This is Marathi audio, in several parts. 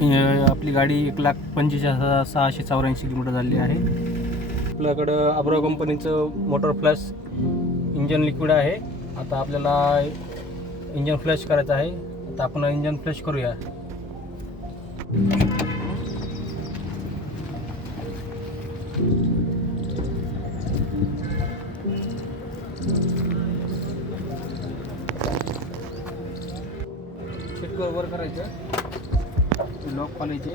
आपली गाडी 1,25,684 किलोमीटर झाली आहे. आपल्याकडं अब्रो कंपनीचं मोटर फ्लॅश इंजन लिक्विड आहे. आता आपल्याला इंजन फ्लॅश करायचं आहे. आता आपण इंजन फ्लॅश करूया. सीटवर वर करायचं, लॉक खोलायचे.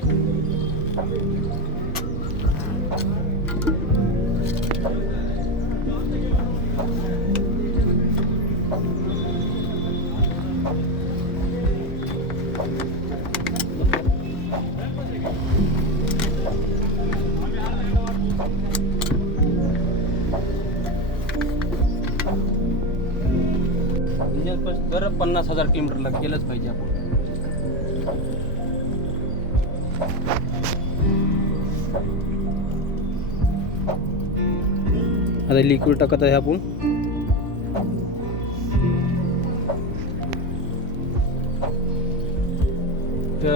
इंजन दर 50,000 किलोमीटरला गेलंच पाहिजे आपण. आता लिक्विड टाकत आहे आपण.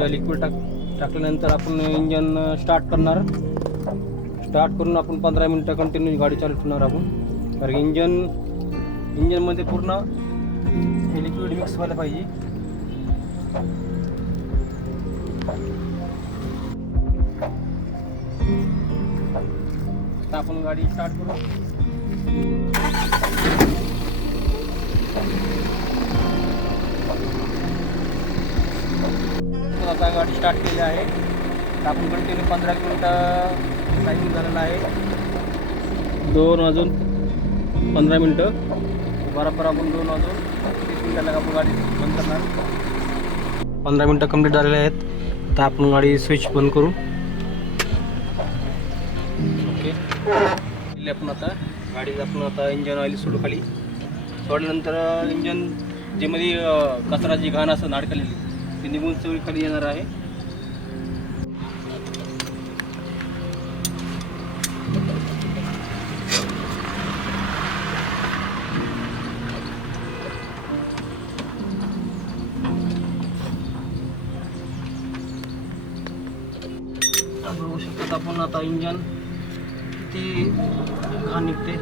लिक्विड टाकल्यानंतर आपण इंजन स्टार्ट करणार. स्टार्ट करून आपण 15 मिनिटं कंटिन्यू गाडी चालू ठेवणार आपण. कारण इंजनमध्ये पूर्ण हे लिक्विड मिक्स व्हायला पाहिजे. आता आपण गाडी स्टार्ट करू. आता गाडी स्टार्ट केली आहे. तर आपण कंटिन्यू 15 मिनिटं टायमिंग झालेलं आहे. 2 वाजून 15 मिनिटं. बरोबर आपण 2 वाजून 30 मिनिटाला आपण गाडी बंद करणार. 15 मिनिटं कंप्लीट झालेले आहेत. तर आपण गाडी स्विच बंद करू. ओके, आपण आता गाडीत आपण आता इंजन ऑइल सोडू. खाली सोडल्यानंतर इंजन जे मध्ये कचरा जी घाण असं अडकलेली ती निघून सगळी खाली येणार आहे. बघू शकतात आपण आता इंजन किती घाण निघते.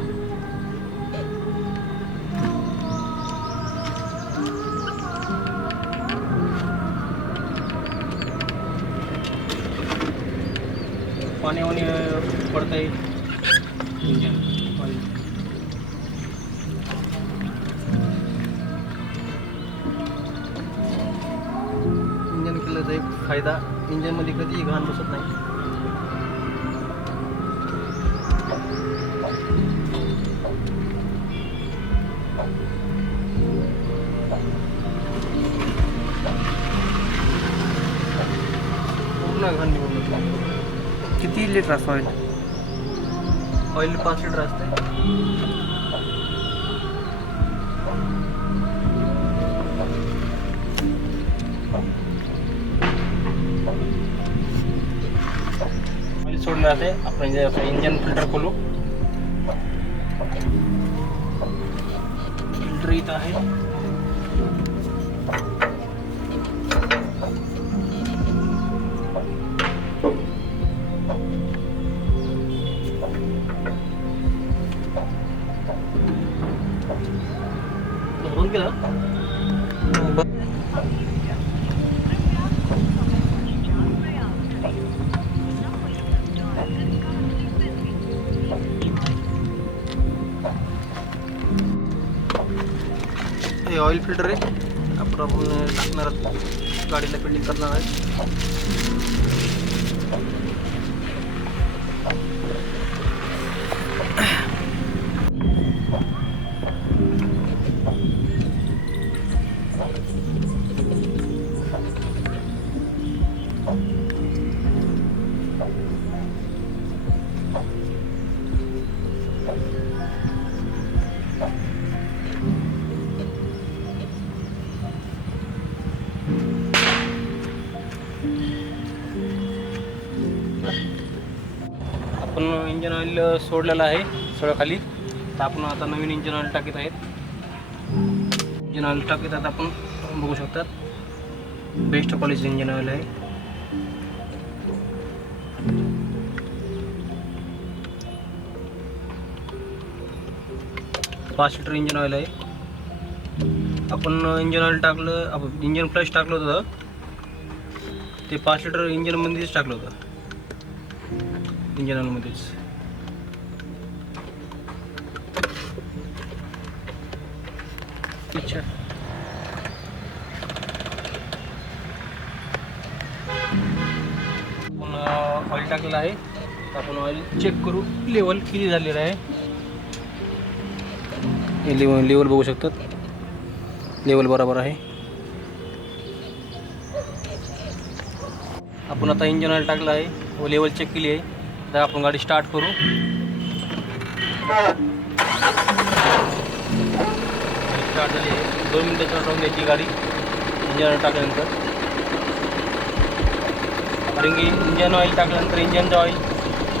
पाण्यावानी पडत आहे इंजन ऑइल. इंजन केल्याचा एक फायदा, इंजनमध्ये कधीही घाण बसत नाही. पूर्ण घाण निघून जाते. किती लिटर असतं ऑइल? ऑइल 5 लिटर असते. ऑइल सोडलं जाते. आपण इंजन फिल्टर खोलू. फिल्टर इथं आहे. बंद केलं. हे ऑइल फिल्टर आहे. आपण टाकणार गाडीला फिल्डिंग करणार आहे. आपण इंजन ऑइल सोडलेलं आहे सगळं खाली. तर आपण आता नवीन इंजन ऑइल टाकीत आहेत. इंजन ऑइल टाकीत आहेत आपण बघू शकतात. बेस्ट क्वालिटी इंजन ऑइल आहे. पाच लिटर इंजन ऑइल आहे. आपण इंजन ऑइल टाकलं, आपण इंजन फ्लश टाकलं होतं ते 5 लिटर इंजनमध्येच टाकलं होतं, इंजन ऑइलमध्येच. अच्छा, आपण ऑइल टाकलेलं आहे. आपण ऑइल चेक करू, लेवल किती झालेलं आहे. हे लेवल बघू शकतात, लेवल बरोबर आहे. आपण आता इंजन ऑइल टाकलं आहे व लेवल चेक केली आहे. आता आपण गाडी स्टार्ट करू. स्टार्ट झाली आहे. 2 मिनिटाच्या राहून द्यायची गाडी इंजन ऑइल टाकल्यानंतर. कारण की इंजन ऑइल टाकल्यानंतर इंजनचं ऑइल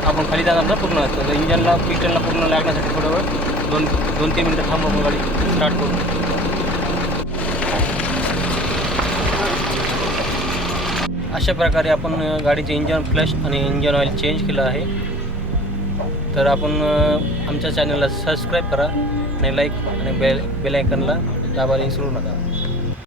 आपण खाली जाणार ना पूर्ण, तर इंजनला पिस्टनला पूर्ण लागण्यासाठी थोडं वेळ 2-3 मिनटं थांबू आपण गाडी स्टार्ट करू. अशा प्रकारे आपण गाडीचे इंजन फ्लश आणि इंजन ऑइल चेंज केलं आहे. तर आपण आमच्या चॅनलला सबस्क्राईब करा आणि लाईक आणि बेल आयकॉनला दाबायला विसरू नका.